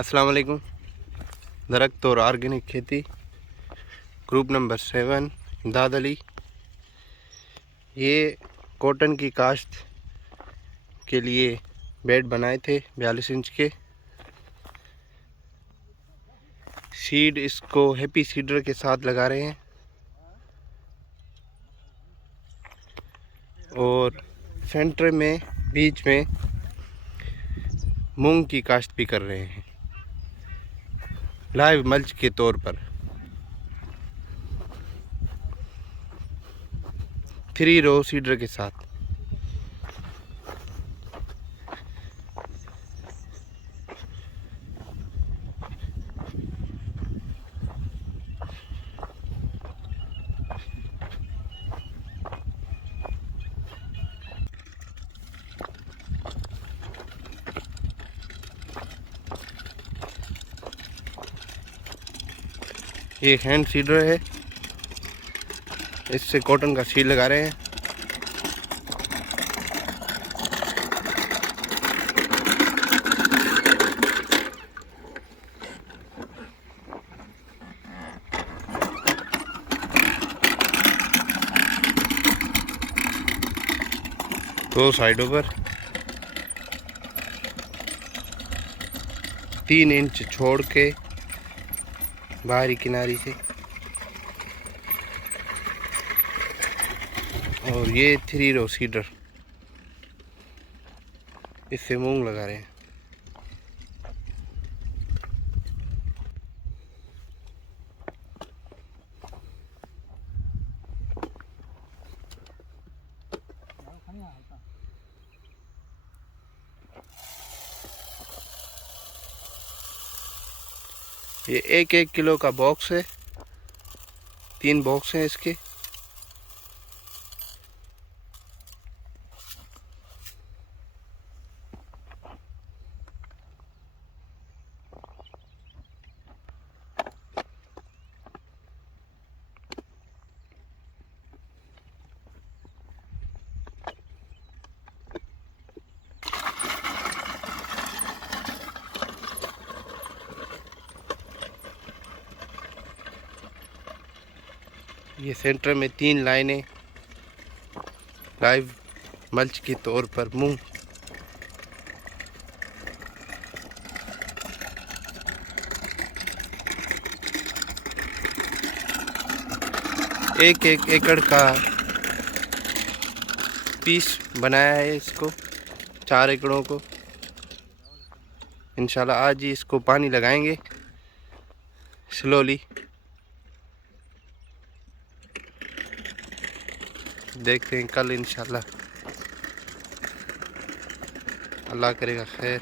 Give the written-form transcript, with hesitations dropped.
अस्सलाम वालेकुम। दरख्त और ऑर्गेनिक खेती ग्रुप नंबर 7 इमदाद अली। ये कॉटन की काश्त के लिए बेड बनाए थे 42 इंच के। सीड इसको हैप्पी सीडर के साथ लगा रहे हैं और सेंटर में बीच में मूंग की काश्त भी कर रहे हैं लाइव मल्च के तौर पर 3 रो सीडर के साथ। ये हैंड सीडर है, इससे कॉटन का सीड लगा रहे हैं। दो साइडों पर 3 इंच छोड़ के बाहरी किनारी से, और ये 3 रो सीडर, इससे मूंग लगा रहे हैं। ये 1-1 किलो का बॉक्स है, 3 बॉक्स हैं इसके। ये सेंटर में 3 लाइनें लाइव मल्च के तौर पर मूंग। एक एकड़ का पीस बनाया है इसको, 4 एकड़ों को। इंशाल्लाह आज ही इसको पानी लगाएंगे स्लोली। देखते हैं कल इंशाल्लाह, अल्लाह करेगा खैर।